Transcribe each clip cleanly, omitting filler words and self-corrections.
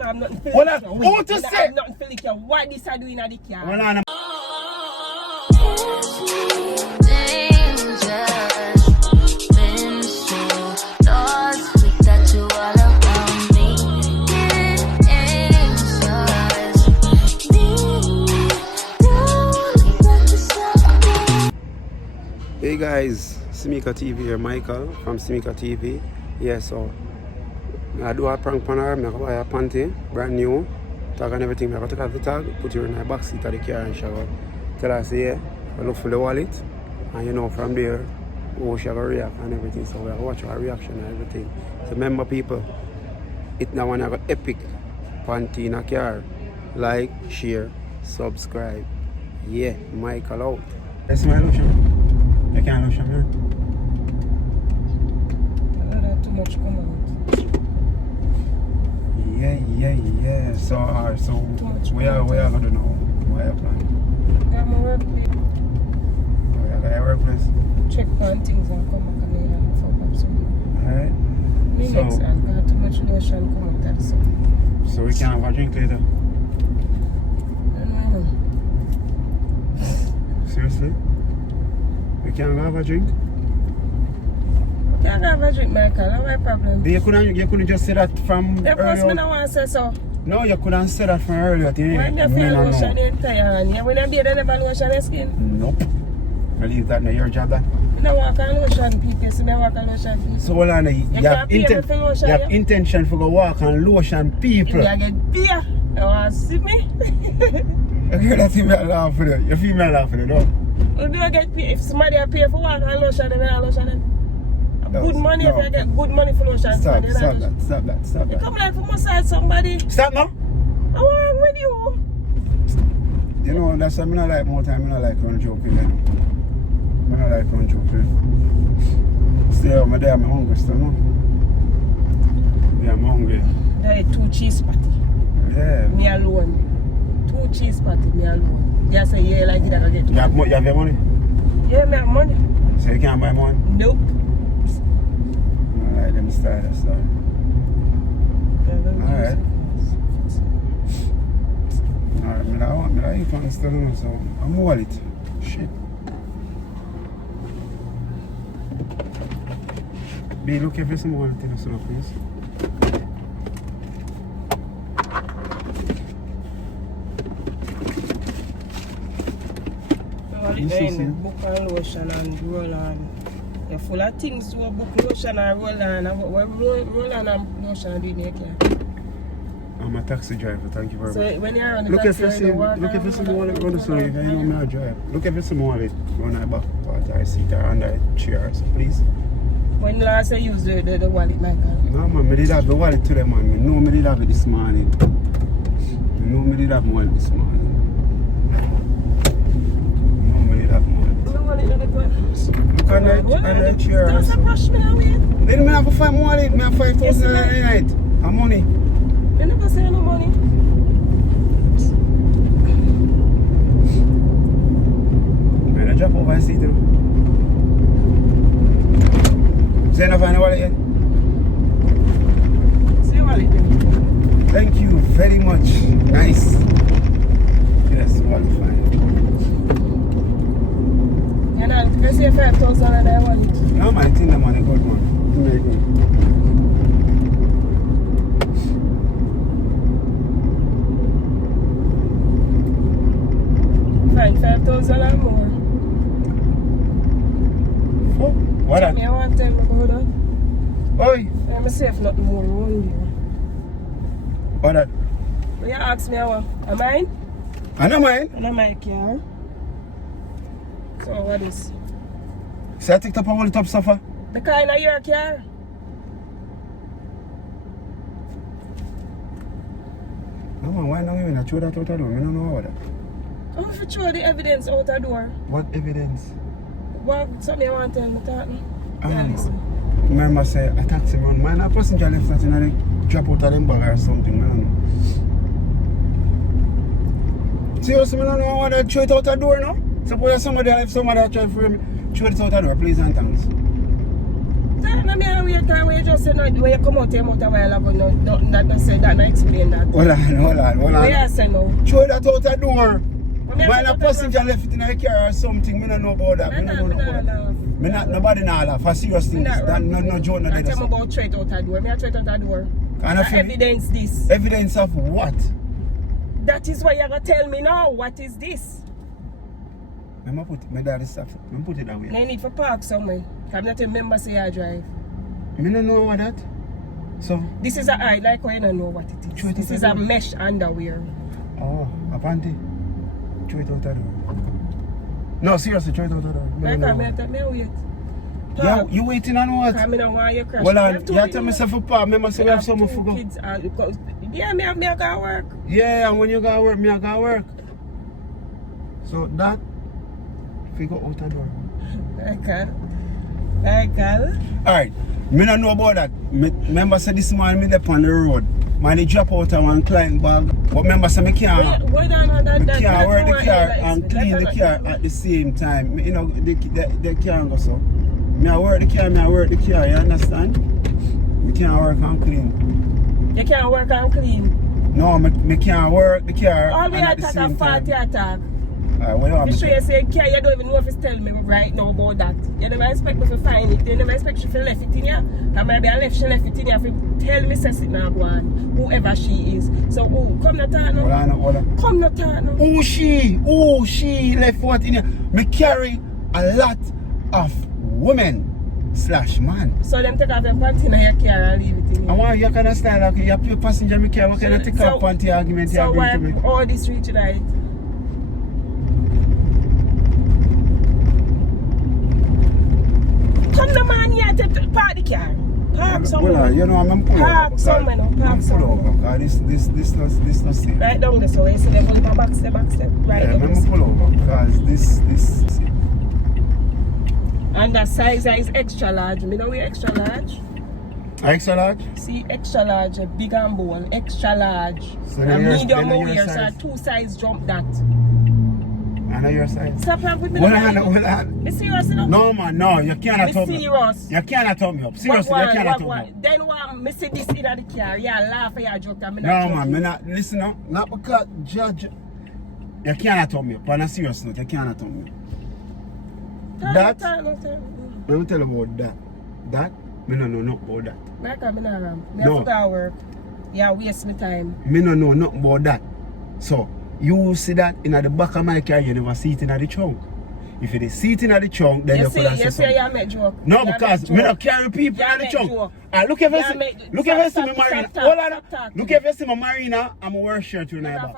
even have nothing to Well, lick what you. to You say? have nothing to lick you. What this I doing at the car? Hold on. Hey guys, Semica TV here, Michael from Semica TV. Yeah, so I do a prank on her, I buy a panty, brand new, tag and everything. I take out the tag, put it in the back seat of the car and she go tell her, say, yeah, I look for the wallet, and you know from there, how she go react and everything. So we watch her reaction and everything. So remember people, it now one I got epic panty in a car. Like, share, subscribe. Yeah, Michael out. That's my lotion. I can't lotion, man. Too much come out. Yeah. So where are going to know? Where are you planning? Got my workplace. Oh, you got your workplace? Check on things and come back and lay and fuck up some. Alright. Me next and got too much lotion come out that so. So we can have a drink later? Seriously? We can't have a drink? Can't have a drink, Michael. That's my problem. You couldn't just say that from Of course, earlier. I don't want to say so. No, you couldn't say that from earlier. When you feel lotion in your hand, you wouldn't be able to never lotion your skin. Nope. I leave that now, your job that. You don't walk on lotion people, so I walk on lotion people. So hold on, you have intention for go walk and lotion people. You get beer. You want to see me? You hear that thing I laugh for it. You feel me laughing, no? You do get pay. If somebody pay for walk and lotion, then I lotion them. Good money if you get good money for lotion. Stop that. You come like for massage somebody. Stop now. I want with you. You know, that's why I don't like more time. I don't like run joking. I don't like run joking. Stay over there, I'm hungry still, no? Yeah, I'm hungry. There is 2 cheese patty. Yeah. Me alone. 2 cheese patty, me alone. You say, yeah, like it, I get 2. You have your money? Yeah, me have money. So you can't buy money? Nope. Alright, let me start that stuff. Alright. Alright, I want to eat on still, so I'm wallet. Shit. Be looking for some wallet in the store, please. Book and lotion and roll on. You're full of things to book lotion and roll on. Roll on and lotion do in your car. I'm a taxi driver, thank you very much. So when you're on the taxi, look if some wallet run the store, you know me I drive. Look if some wallet run my back part I seat or under chairs, please. When last I used the wallet, Michael? No man, I did have the wallet today, man. I know I did have it this morning. I know I did have my wallet this morning. Look at the chair. Don't approach me away. Then I have to find money. I have 5,000 night. I'm money. You never say no money. Man, I drop over and see them. So you not find the wallet yet? See your wallet then. Thank you very much. Nice. Yes, wallet fine. You say 5,000 and I want it. No man, I think the money good, man. Very good. Fine, 5,000 or more. Oh, what that? I want to tell me about that. Oi! I'm safe nothing more around you. What that? When you ask me, am mine? I know mine. And I'm my car. So what is? So I take up all the top stuff. The car in your car? No man, why not even I throw that out the door? I don't know about that. I'm going to throw the evidence out the door. What evidence? What? Something you want to tell me, talk me. Yeah, listen. Remember say a taxi run. Man, a passenger left that in a drop out of them bag or something, man. Seriously, I don't know what to throw it out the door now. Suppose somebody left somebody try for me. Throw it out the door, please and thanks. I mean, we just say no, when you come out here, a while ago, no, that say that, no explain that. Hold on. Where you say no? Throw that out the door. When a passenger left it in the car or something, I don't know about that. Nobody know that. For serious things, no joke. I tell me about straight out the door. I straight out the door. Evidence this. Evidence of what? That is why you're going to tell me now. What is this? I'm going to put my daddy's stuff. I'm going to put it that way. I need for park somewhere. I'm not a member say I drive. I don't know what that. So this is a eye, like I don't know what it is. This is a mesh underwear. Oh, a panty. Throw it out the door. No, seriously, throw it out the door. I wait. Yeah, you waiting on what? I don't want you crash. Well, you tell me for park. Remember, say we have something for go. Kids yeah, me I go work. Yeah, and when you go work, me I go work. So that, if you go out the door. Okay. Alright, me don't know about that. Remember, say this morning, me there on the road. Man, they drop out of one client bag. But remember, say me can't work the car and clean the car at the same time. You know, they can't go so. Me I work the car, you understand? Me can't work and clean. You can't work and clean? No, me can't work the car. All we attack a faulty attack. You sure you say car, you don't even know if it's telling me right now about that. You never expect me to find it. You never expect she to left it in here. And maybe I left she left it in here to tell me says it now go on. Whoever she is. So come not talk now. Hold on. Come not talk now. Who she left what in here? Me carry a lot of women / man. So them take off your panty in your car and leave it in here. I want you kind of style like you have passenger me car. What kind of take off panty argument you bring to me? So why all this reach right? Come the man here to park the car. Park somewhere. Well, you know I'm pulling park somewhere now. Park somewhere. This not safe. Right down there, so you see them on the back step. Right yeah, down I'm pull over because this. And the size is extra large. You know we extra large. Extra large? See, extra large, big and bold, extra large. So and medium wear, so 2 size jump that. I know your size. Stop playing with me. Hold on. Be serious enough? No man, no, you cannot talk me up. You cannot talk me up. Seriously, you cannot talk me up. Then when I see this in the car, you laugh and you joke. No man, me not, listen now, not because judge. You cannot talk me up. On a serious note, you cannot talk me up. That, let me tell you about that. Me no know nothing about that. I have to go work. Yeah, waste my time. Me no know nothing about that. So, you see that in the back of my car, you never see it in the trunk. If you see it in the trunk, then you could have said something. You make joke. No, because me not carry people in the trunk. Look if you see me marina. Hold on. Look if you see my marina, I'm a wear shirt in my back.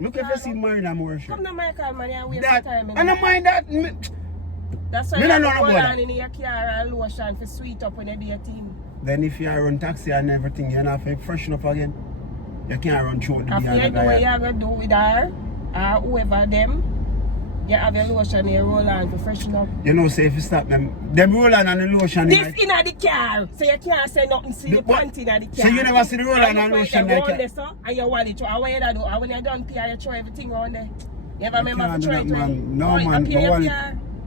Look if you see marina, I'm a wear shirt. Come to my car, man, you waste your time. I don't mind that. That's why you go on in your car and lotion for sweet up when you do your team. Then if you run taxi and everything, you're not freshen up again. You can't run through the day. After you do what you're going to do with her, or whoever them, you have your lotion and you roll on to freshen up. You know, say if you stop them roll on and the lotion. This in the car, so you can't say nothing, see the panty in the car. So you never see the roll on and lotion in the car? So, and your wallet, and what you do, and when you're done pay, you throw everything around there. You ever remember to throw it when no man,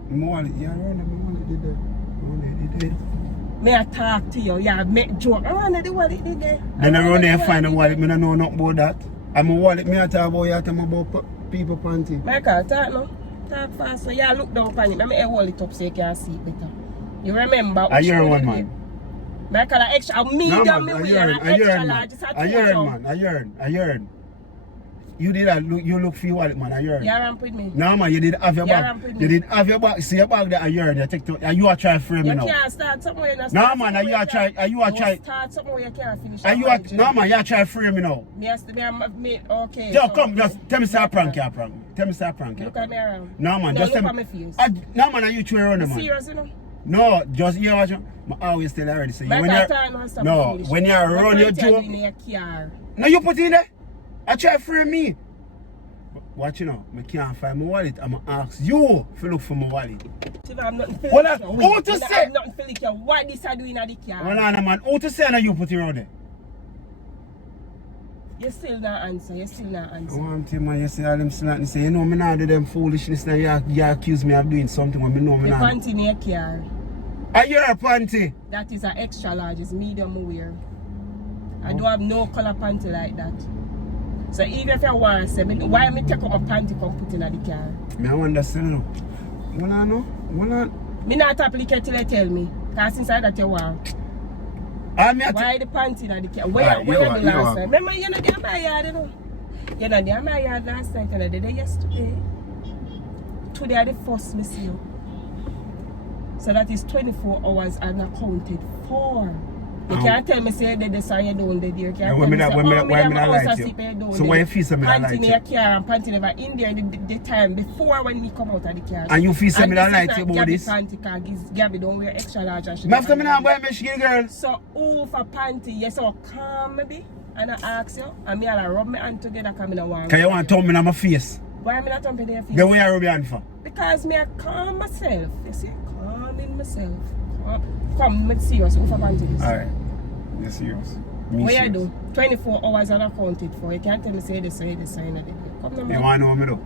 my wallet, yeah, did that. May I talk to you? Yeah, make joke. I want to do what it did there. Then I run there and find a wallet. I don't know nothing about that. I'm a wallet. Me I talk about you. I talk about people panty. Michael, talk now. Talk fast. So yeah, look down on it. Let me hold it up so you can see it better. You remember? I hear one man. Michael, extra medium. I heard. You did that. You look for your wallet, man. I heard. You ramp with me. No man, you did have your bag. You did have your bag. See your bag that I heard. You take to. You are trying to frame me now. You can't start somewhere. No man, you are trying. You are trying. Start somewhere you can't finish. No man, you are trying to frame me now. Okay. Yo, come, just tell me say a prank, Tell me say a prank. Look at me around. No man, just look tell at me. My face. No man, are you trying around, man? Serious, you know? No, just you watch. I always tell you already. So when you run your joke. No, you put it in there. I try to frame me. Watch you know, I can't find my wallet. I'm going to ask you to look for my wallet. I'm not who to say? I'm not feeling you. What this are doing at the car? Hold on, man. Who to say now you put it around there? You still not answer. One thing, man, you say all them snacks. Say, you know, me not do them foolishness now. You accuse me of doing something when me know me not. The panty in your car. Are you a panty? That is an extra large, it's medium I wear. I don't have no color panty like that. So even if you want to say, why me take up my panty come put in the car? Me I understand no. Wanna know? Wanna? Me not applicate till they tell me. Because inside that you want. Why the panty in the car? Where you the last time? Remember you know there my yard, you know? You know there my yard last night and I did it yesterday. Today are the first me see you. So that is 24 hours unaccounted for. You can't tell me say that the sign you don't do there. You can't tell me say, why me not lie to you? So why you feel say me not lie to you? Panty in your car and panty never in there the time before when me come out of the car. And you feel say me not lie to you about this? Panty because Gabby don't wear extra large. After me not buy me she girl. So who for panty? Yes, so calm maybe. And I ask you, and me I'll rub my hand together because I don't want. Can you want to thumb me on my face? Why am I not thumping their face? Then why you rub your hand for? Because me I calm myself. You see, calming myself. Come, let's see us. Who for panties? Alright. You're serious. What you do? 24 hours unaccounted for. You can't tell me say this, say this, say that. Come now, you want to know what I do?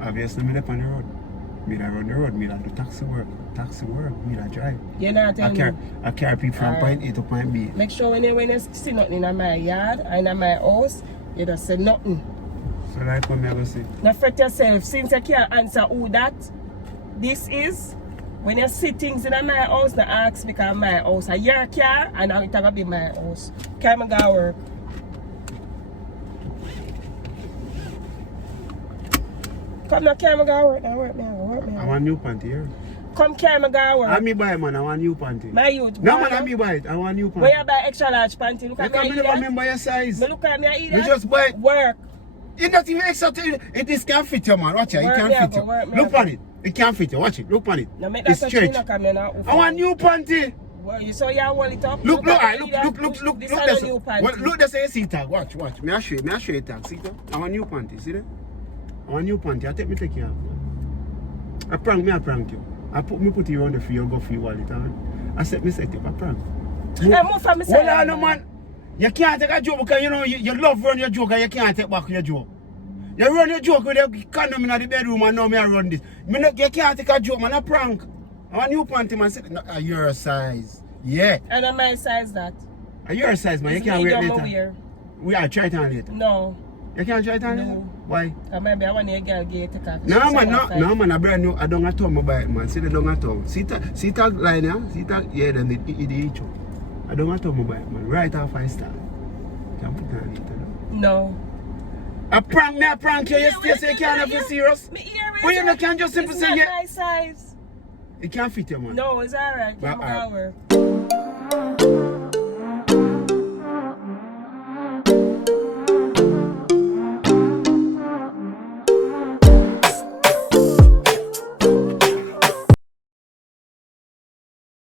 Obviously, me up on the road. Me that run the road. Me that do taxi work. Me that drive. You're not telling me. I carry people from point A to point B. Make sure when you see nothing in my yard and in my house, you don't say nothing. So like what me I go say? Now fret yourself. Since you can't answer who that, this is. When you see things in my house, they ask because my house is your car and it's going to be my house. Can I go work? Come now, can I go work? Now work me. I want new panty here. Come, can I go work? I me buy man, I want new panty. My youth. No man, I me buy it. I want new panty. Where you buy extra large panty? Look at me. I never remember your size. Me look at me, I eat You just buy it. Work. It not even extra. This can't fit you, man. Watch it. It can't fit you. Look on it. It can't fit you. Watch it. Look on it. Now make it's that straight. I want new panty. Well, you saw you hold it up. Look. This is a new panty. Look, there's a seat tag. Watch. Me I show you tag. See that? I want new panty. See that? I want new panty. I take you off. I prank you. I put you on the free. You go free wallet. I set you up. I prank. I move from Hold on, no man. You can't take a joke because you know you love run your joke and you can't take back your joke. You run your joke with the condom in the bedroom and now me I run this. You can't take a joke, man. A prank. I want new panty, man. Say, no, your size. Yeah. And on my size that. Your size, man. It's you can't wear it later. Wear. We are try it on later. No. You can't try it on later? No. Why? Maybe I want a girl get take off. No, man. I brand new. I don't have to buy it, man. See the don't have to. See tag line, yeah? See tag? Yeah, then it each one. I don't have to buy it, man. Right off 5 star. Can't put it on later. No. I prank you. You still say you can't be serious? Well, you can't just simply say it's not my size. It can't fit you, man. No, it's alright. Can't work.